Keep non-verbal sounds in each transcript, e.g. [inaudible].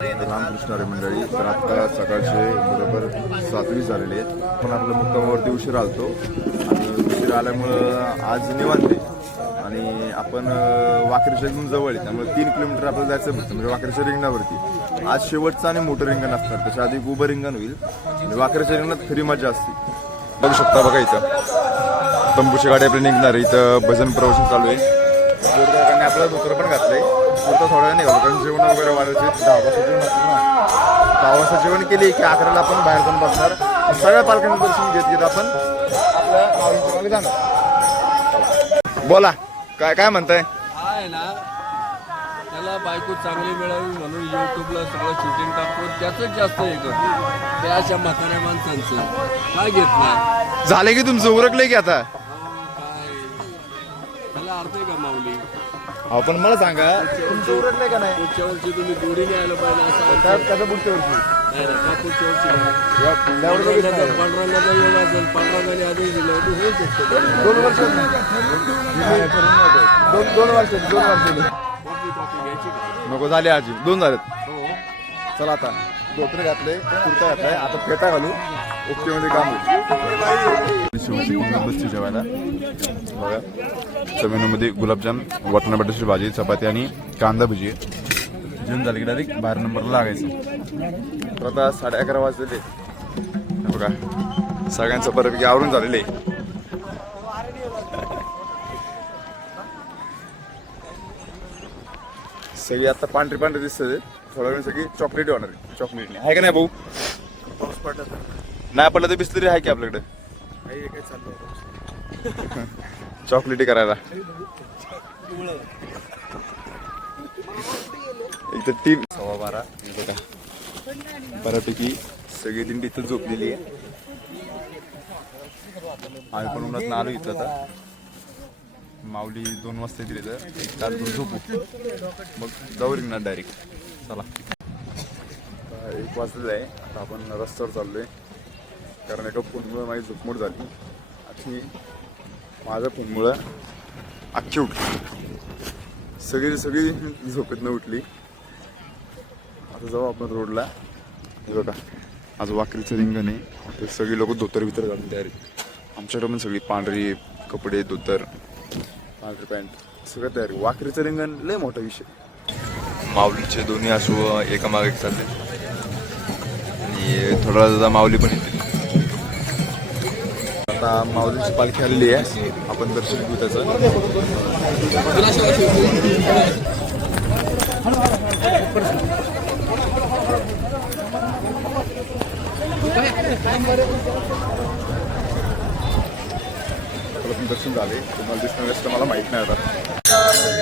रामकृष्ण हरी मंडळी तर आता सकाळचे बरोबर सातवी झालेले आहेत. पण आपल्या मुक्कामावरती उशीर आलतो. आणि उशीर आल्यामुळं आज निवांत आणि आपण वाकरीच्या वाकरेश्वर जवळ आहे. त्यामुळे तीन किलोमीटर आपल्याला जायचं भेटतं म्हणजे वाकरीच्या रिंगणावरती. आज शेवटचं आणि मोठं रिंगण असणार. त्याच्या आधी उभं रिंगण होईल. आणि वाकरेश्वर रिंगणात खरी मजा असते. बघू शकता बघा इथं. तंबूची गाडी आपली निघणार आहे. इथं भजन प्रवचन चालू आहे. आपल्याला धोतर पण घातलं आहे पुरता थोडा नाही घालू कारण जेवण वगैरे वाढायचे दहा वाजता जेवण असतं ना. दहा वाजता जेवण केली की अकराला आपण बाहेर जाऊन बसणार. सगळ्या पालकांचं दर्शन घेत घेत आपण आपल्या माऊलींच्या मागे जाणार. बोला काय काय म्हणताय? आहे ना. त्याला बायको चांगली मिळावी म्हणून युट्यूबला सगळं शूटिंग टाकून त्याचंच जास्त हे करतो. त्या अशा म्हाताऱ्या माणसांचं. काय घेत नाही. झाले की तुमचं उरकलंय की आता? अहो, काय. त्याला अर्थ आहे का माऊली? आपण मला सांगा. तुमचं का नाही? पुढच्या वर्षी तुम्ही जोडीने आलं पाहिजे असं अर्थ काय त्याचं पुढच्या वर्षी नाही ना का पुढच्या वर्षी नाही. या पुढल्या वर्षी पांडुरंगाचा पांडुरंगाचा योग असेल पांडुरंगाने आदेश दिले होते होऊ शकतो. दोन वर्ष दोन दोन वर्ष दोन वर्ष कॉफी कॉफी घ्यायची का नको झाले आजी. दोन झालेत. हो चला आता. धोत्र घातले कुर्ता घातलाय. आता फेटा घालू. ओके मध्ये काम होईल. शिवाजी बसची जेवायला. बघा. चमेनूमध्ये गुलाबजाम वाटणा बटाट्याची भाजी चपाती आणि कांदा भजी. जेवण झालं की डायरेक्ट बारा नंबरला लागायचं. तर आता साडे अकरा वाजलेले. बघा सगळ्यांचं बऱ्यापैकी आवरून झालेले. सगळी आता पांढरी पांढरी दिसते थोड्या वेळ सगळी चॉकलेटी होणार आहे. चॉकलेटने आहे का नाही भाऊ? पाऊस पडला नाही पडलं तर बिस्लरी आहे की आपल्याकडे? काही चाललं [laughs] चॉकलेटी करायला. एक तर तीन सव्वा बारा बघा. बऱ्यापैकी सगळी दिंडी इथं झोपलेली आहे. आम्ही पण उन्हात आलो इथं आता. माऊली दोन वाजता येतील तर एक तास दोन झोपू. मग जाऊ रिंगणार डायरेक्ट चला. एक वाजलेलं आहे. आता आपण रस्त्यावर चाललो आहे कारण एका फोनमुळे माझी झोपमोड झाली. आणि माझं फोनमुळं अख्खी उठली. सगळी सगळी झोपेतनं उठली. आता जाऊ आपण रोडला. हे बघा आज वाकरीचं रिंगण आहे ते सगळी लोक धोतर बितर घालून तयारी. आमच्याकडे पण सगळी पांढरी कपडे धोतर पांढरी पॅन्ट सगळं तयारी. वाकरीचं रिंगण लय मोठा विषय. माऊलीचे दोन्ही असू एकामागे एक चालले. आणि थोडा दादा माऊली पण येते आता माऊलीची पालखी आलेली आहे. आपण दर्शन घेऊ त्याचं. दर्शन झाले. तुम्हाला दिसणार मला माहीत नाही आता.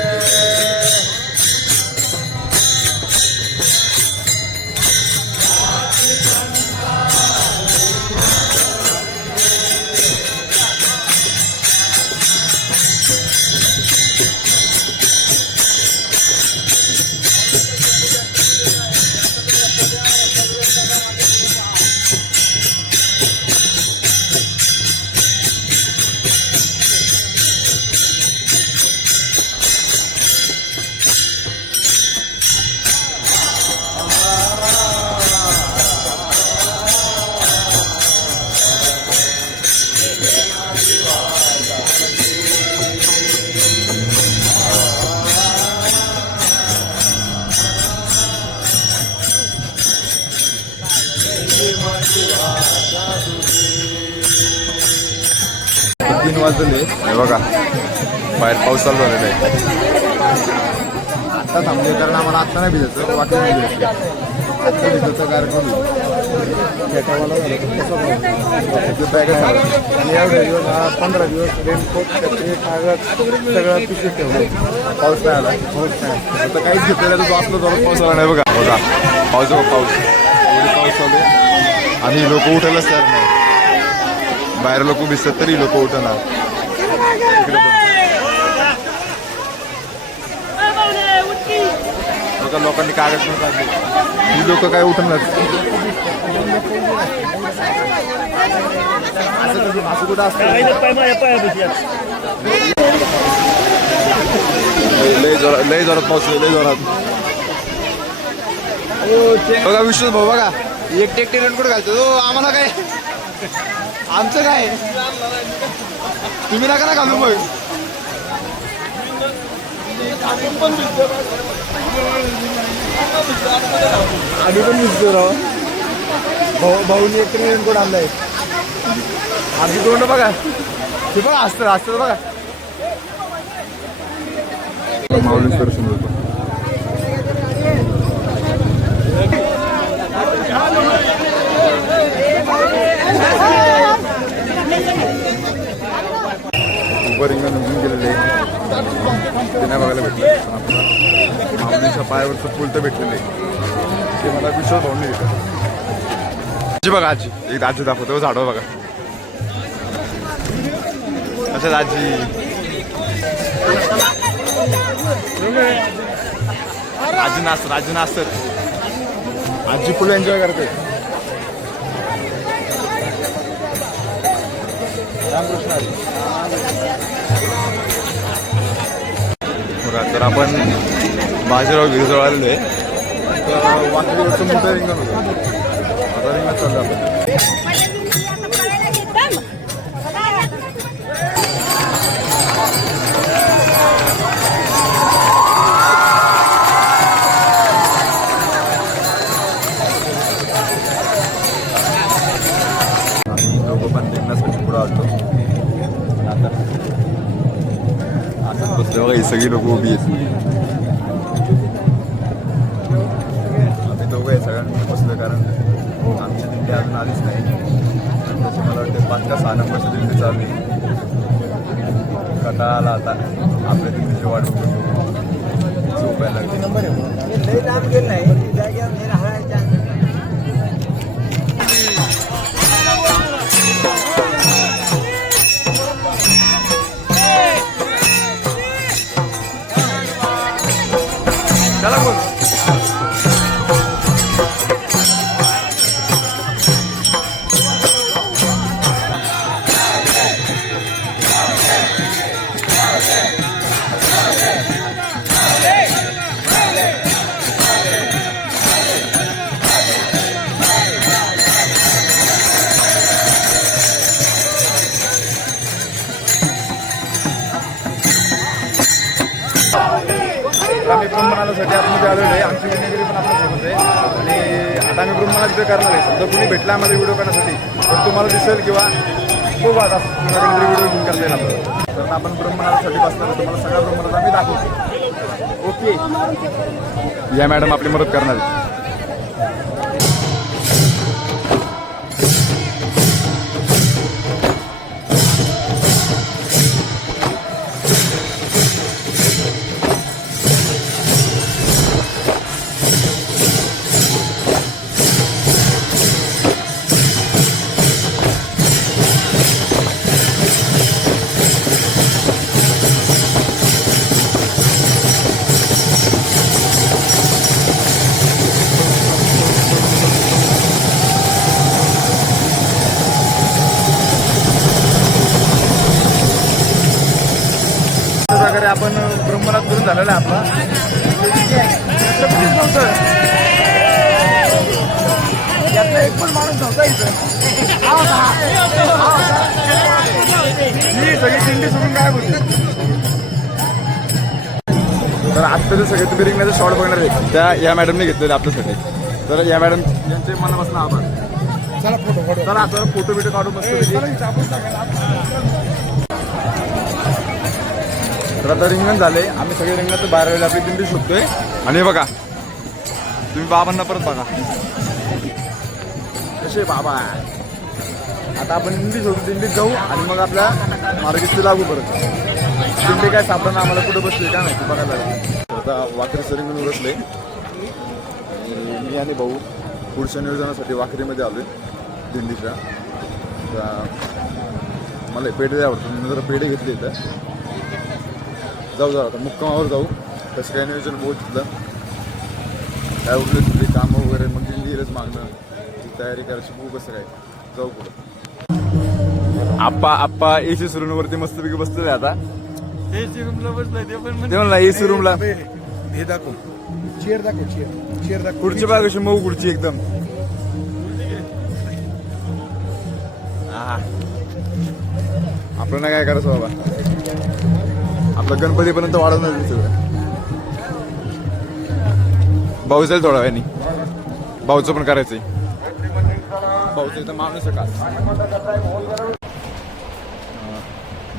तीन वाजले हे बघा बाहेर पाऊस चालू झालेला आहे. आता थांबले कारण आम्हाला आत्ता नाही भिजायचं वाटत नाही भिजायचं आत्ता भिजायचं कार्यक्रम खेटावाला दिवस पंधरा दिवस रेनकोट छत्री कागद सगळं पिशवीत ठेवलं. पाऊस नाही आला. पाऊस नाही आता काहीच घेतलेलं तो असलं तर पाऊस आला नाही बघा. बघा पाऊस पाऊस. पाऊस चालू आहे. आणि लोक उठायलाच तयार नाही बाहेर लोक भिजतात तरी लोक उठणार. बघा लोकांनी कागद पण काढले. ही लोक काय उठणार? असं कुठं असतं लय जोरात लय जोरात पाऊस लय जोरात. बघा विश्वास भाऊ बघा. एकटे एकटे रेनकोट घालतो? हो आम्हाला काय? आमचं काय? तुम्ही नका ना घालू मग आम्ही पण भिजतो राव. भाऊ भाऊनी एकटे रेनकोट आणलाय? आम्ही तोंड बघा. ते बघा असतं असतं बघा. माऊली दर्शन होतो रिंगण गेलेले ते नाही बघायला भेटले. माऊलीच्या पायावरचं फुल तर भेटलेले ते मला विश्वास होऊन नाही देत. आजी बघा आजी. एक आजी दाखवतो हो, झाडं बघा. अच्छा आजी. आजी नाचतात आजी नाचतात. आजी फुल एन्जॉय करते. रामकृष्ण तर आपण बाजीराव गिरीजवळ आलेलो आहे. तर वाकरीवरचं रिंगण होतं. आता रिंगण चाललं आपण असंच बसले बघा ही सगळी लोक उभी आहेत. आम्ही दोघं आहे सगळ्यांनी बसलो कारण आमच्या दिंडी अजून आलीच नाही. त्याची मला वाटते पाच का सहा नंबरची दिंडी चालली कटाळा आला आता आपल्या दिंडीची वाट झोपायला लागली. आम्ही आपण आतमध्ये आलेलो आहे आमची विनयगिरी पण आपल्यासोबत आहे आणि आता आम्ही ब्रह्मनाला तिथे करणार आहे समजा कुणी भेटला आम्हाला व्हिडिओ करण्यासाठी तर तुम्हाला दिसेल किंवा खूप आता कुणाकडे व्हिडिओ घेऊन करता येईल आपल्याला तर आपण ब्रह्मनालासाठी बसणार आहे. तुम्हाला सगळ्या ब्रह्मनाला आम्ही दाखवतो. ओके या मॅडम आपली मदत करणार आहे प्रकारे आपण ब्रह्मनाथ करून झालेला आहे आपला. यातला एक पण माणूस नव्हता इथं. सगळी दिंडी सोडून काय होती. तर आत्ता जे सगळे तुम्ही रिंगणाचे शॉर्ट बघणार आहे. त्या या मॅडमने घेतलेले आपल्यासाठी. तर या मॅडम यांचे मनापासून आभार. चला फोटो फोटो चला आता फोटो बिटो काढून मस्त तर आता रिंगण झाले आम्ही सगळे रिंगणात बाहेर वेळेला आपली दिंडी शोधतोय. आणि बघा तुम्ही बाबांना परत बघा. कसे बाबा? आता आपण दिंडी शोधू दिंडीत जाऊ आणि मग आपल्या मार्गीची लागू परत. दिंडी काय सापडणं आम्हाला कुठं बसली काय नाही बघायला आता वाकरी रिंगण उरसले मी आणि भाऊ पुढच्या नियोजनासाठी वाखरीमध्ये आलोय दिंडीच्या. तर मला पेढे आवडतं मी जरा पेढे घेतले तर जाऊ जाऊ आता मुक्कामावर जाऊ. कसं काय नियोजन बहुत तिथलं. काय उरले तिथले कामं वगैरे मग येईलच मागणं. ती तयारी करायची बघू कसं काय. जाऊ पुढं. आप्पा आप्पा ए सी वरती मस्तपैकी बसलेले आता. एसी रूमला बसलाय ते पण ते म्हणला ए सी रूमला हे दाखव. चेअर दाखव चेअर चेअर दाखव. खुर्ची बघ कशी मऊ खुर्ची एकदम. आहा. आपल्याला काय करायचं बाबा? आपलं गणपतीपर्यंत वाढवणार सगळं. भाऊ जाईल थोडा वेळानी. भाऊचं पण करायचंय. भाऊचं इथं माणूस आहे का?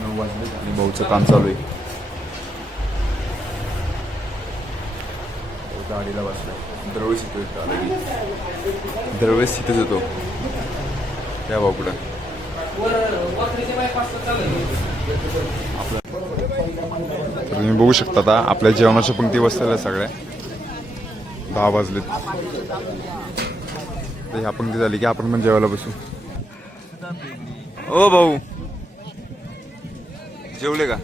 नऊ वाजले आणि भाऊचं काम चालू आहे. गाडीला बसला दरवेळेस येतो इथं दरवेळेस तिथेच येतो. या भाऊ पुढं. तुम्ही बघू शकता आता आपल्या जेवणाच्या पंक्ती बसलेल्या सगळ्या दहा वाजलेत. तर ह्या पंक्ती झाली की आपण पण जेवायला बसू. ओ भाऊ. जेवले का?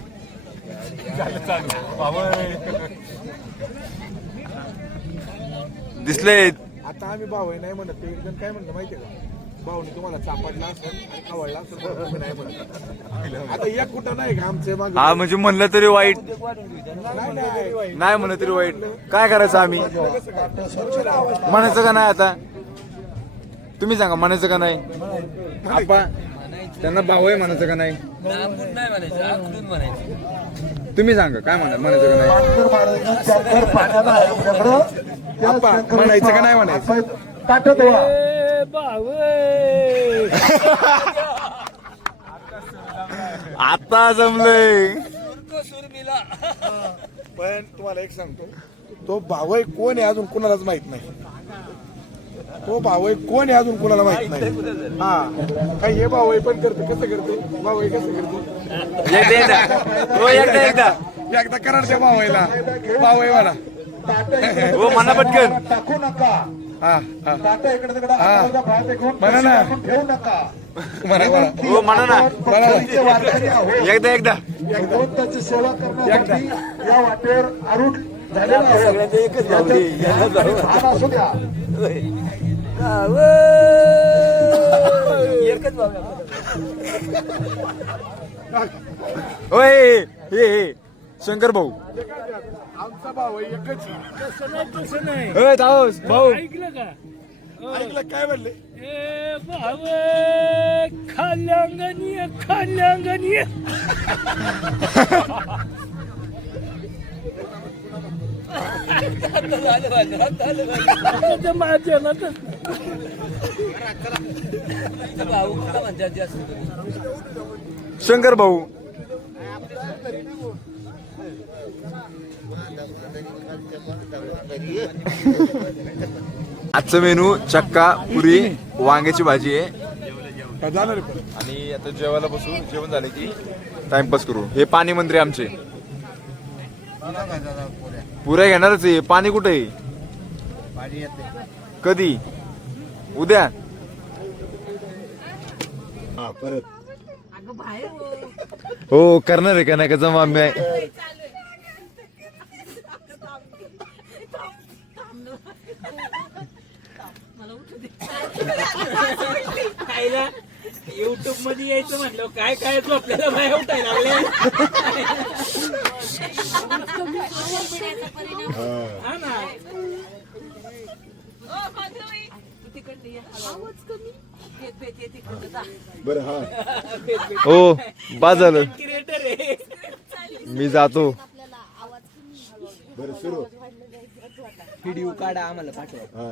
दिसले आता आम्ही भाऊ आहे नाही म्हणत. ते काय म्हणलं माहितीये का? भाऊने तुम्हाला चापडला असेल आणि खवळला असेल पण तुम्ही नाही म्हणत. आता एक कुठं नाही का आमचे मागे? हा म्हणजे म्हणलं तरी वाईट. नाही, नाही. नाही. म्हणलं तरी वाईट. काय करायचं आम्ही? म्हणायचं का नाही आता? तुम्ही सांगा म्हणायचं का नाही? आपा त्यांना भाऊ आहे म्हणायचं का नाही? लांबून नाही म्हणायचं आखडून म्हणायचं तुम्ही सांगा काय म्हणा म्हणायचं का नाही? आप्पा, म्हणायचं का नाही म्हणायचं? आता जमलंय. सुरमीला पण तुम्हाला एक सांगतो तो आहे कोण आहे अजून कोणालाच माहीत नाही. तो भाऊ आहे कोण आहे अजून कोणाला माहीत नाही. हा. काही हे भाऊ आहे पण करते कसं करते? भाऊ आहे कसं करते? एकदा एकदा. हो एकदा एकदा. त्या भाऊ आहे म्हणा. हो म्हणा पटकन टाकू नका. इकडे तिकडे हा. ना. ठेवू नका. हो म्हणा ना. एकदा एकदा. भगवंताची सेवा करण्यासाठी या वाटेवर आरूढ झालेला आहे. याचं भान असू द्या. होय हे हे. शंकर भाऊ. आमचा भाऊ एकच. दाऊस भाऊ. ऐकलं का? ऐकलं काय म्हणले? ए भावे खाल्यांगणी खाल्यांगणी. आता माझ्या ना तर भाऊ कुठला म्हणतात जास्त शंकर भाऊ. आजचं मेनू चक्का पुरी वांग्याची भाजी आहे. आणि आता जेवायला बसू जेवण झाले की टाइमपास करू. हे पाणी मंत्री आमचे. पुऱ्या घेणारच आहे. पाणी कुठे कधी? उद्या? हो करणार आहे का नाही का? जमा आम्ही आहे युट्यूबमध्ये यायचं म्हणलं काय काय तो आपल्याला बाहेर उठायला लागले? हा ना. हो. बाद झालं. क्रिएटर आहे. मी जातो. व्हिडिओ काढा आम्हाला पाठवा.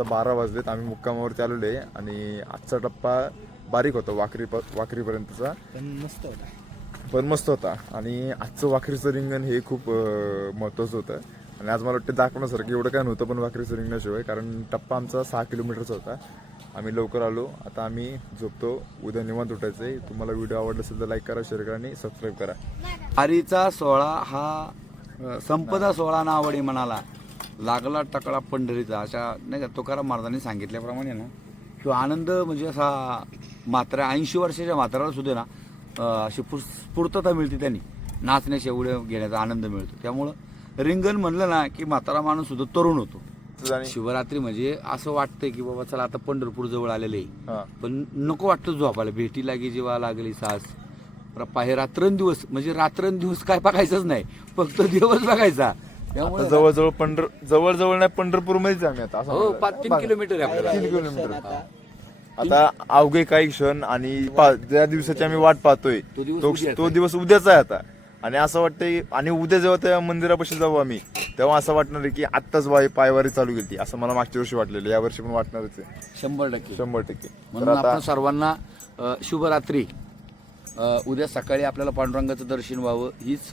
आता बारा वाजलेत आम्ही मुक्कामावरती आलेलो आहे आणि आजचा टप्पा बारीक होता वाकरी वाकरीपर्यंतचा. पण मस्त होता. आणि आजचं वाखरीचं रिंगण हे खूप अं, महत्त्वाचं होतं. आणि आज मला वाटतं दाखवण्यासारखं एवढं काय नव्हतं पण वाखरीचं रिंगणाशिवाय कारण टप्पा आमचा सहा किलोमीटरचा होता. आम्ही लवकर आलो. आता आम्ही झोपतो. उद्या निवांत उठायचं आहे तुम्हाला व्हिडिओ आवडला असेल तर लाईक करा शेअर करा आणि सबस्क्राईब करा. वारीचा सोहळा हा अ, संपदा सोहळा नावडी म्हणाला. लागला टकळा पंढरीचा अशा नाही का तुकाराम महाराजांनी सांगितल्याप्रमाणे ना किंवा आनंद म्हणजे असा मात्रा ऐंशी वर्षाच्या मात्राला सुद्धा ना अशी स्फूर्तता मिळते त्यांनी. नाचण्याच्या उड्या घेण्याचा आनंद मिळतो. त्यामुळं रिंगण म्हणलं ना की म्हातारा माणूस सुद्धा तरुण होतो. शिवरात्री म्हणजे असं वाटतंय की बाबा चला आता पंढरपूर जवळ आलेले आहे. पण नको वाटतं झोपायला. भेटी लागे जेव्हा लागली सास रप्पा हे रात्रंदिवस म्हणजे रात्रंदिवस काय बघायचंच नाही. फक्त दिवस बघायचा. त्यामुळे जवळजवळ पंढर जवळजवळ नाही पंढरपूर मध्येच आम्ही आता असं हो. पाच तीन किलोमीटर आहे आपल्याला. तीन किलोमीटर. आता अवघे काही क्षण आणि पा- ज्या दिवसाची आम्ही वाट पाहतोय तो दिवस तो उद्याचा तो दिवस उद्याच आहे आता. आणि असं वाटतंय आणि उद्या जेव्हा त्या मंदिरापाशी जाऊ आम्ही तेव्हा असं वाटणार आहे की आत्ताच वाय पायवारी चालू केली. असं मला मागच्या वर्षी वाटलेलं या वर्षी पण वाटणारच आहे. शंभर टक्के. शंभर टक्के. तर म्हणून आता आपण सर्वांना अ, शुभरात्री. अ, उद्या सकाळी आपल्याला पांडुरंगाचं दर्शन व्हावं हीच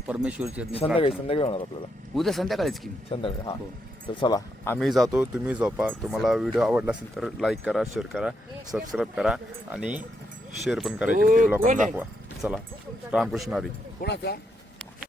परमेश्वर चरणी संध्याकाळी प्रार्थना. संध्याकाळी होणार आपल्याला. उद्या संध्याकाळीच की संध्याकाळी हा. हो. तर चला आम्ही जातो तुम्ही झोपा. तुम्हाला व्हिडिओ आवडला असेल तर लाईक करा शेअर करा सबस्क्राईब करा आणि शेअर पण करा इकडे लोकांना दाखवा. चला रामकृष्ण हरी. कोणाचा?